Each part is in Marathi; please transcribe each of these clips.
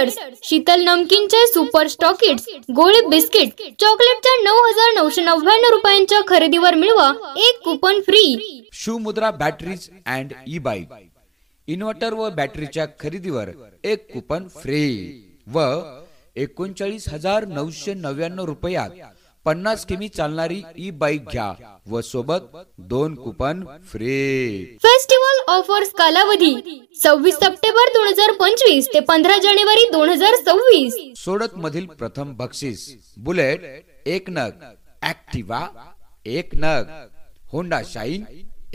ट्रेडर्स, शीतल नमकीनचे सुपर स्टॉकिट्स, गोळी बिस्किट, चॉकलेटच्या 9,999 रुपयांच्या खरेदीवर मिळवा एक coupon free. Shivmudra batteries and e bike, inverter व बॅटरीच्या खरेदीवर एक कुपन फ्री व 39,999 रुपयात 50 किमी चालणारी ई बाईक घ्या व सोबत 2 कुपन फ्री। फेस्टिवल ऑफर्स कालावधी 26 सप्टेंबर 2025 ते 15 जानेवारी 2026। सोडत मधील प्रथम बक्षीस बुलेट 1 नग, ऍक्टिवा 1 नग, होंडा शाईन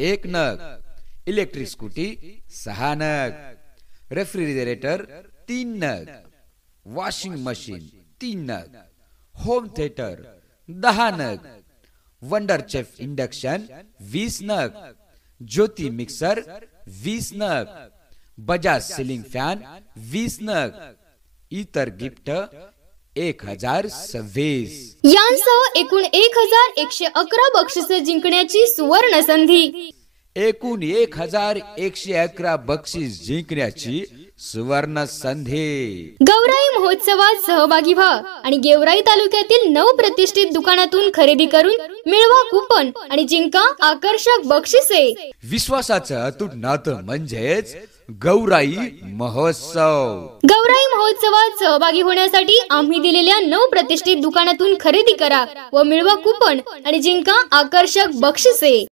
1 नग, इलेक्ट्रिक स्कूटी 6 नग, रेफ्रिजरेटर 3 नग, वॉशिंग मशीन 3 नग, होम थिएटर 10 नग, वंडर चेफ इंडक्शन 20 नग, ज्योती मिक्सर 20 नग, बजाज सिलिंग फॅन 20 नग, इतर गिफ्ट 1026। यांसह एकूण 1111 बक्षिसे जिंकण्याची सुवर्ण संधी। एकूण 1111 बक्षीस जिंकण्याची सुवर्ण संधी। गौराई महोत्सवात सहभागी व्हा आणि गेवराई तालुक्यातील 9 प्रतिष्ठित दुकानातून खरेदी करून मिळवा कुपन आणि जिंका आकर्षक बक्षिसे। विश्वासाचं अतूट नातं म्हणजेच गौराई महोत्सव। गौराई महोत्सवात सहभागी होण्यासाठी आम्ही दिलेल्या 9 प्रतिष्ठित दुकानातून खरेदी करा व मिळवा कुपन आणि जिंका आकर्षक बक्षिसे।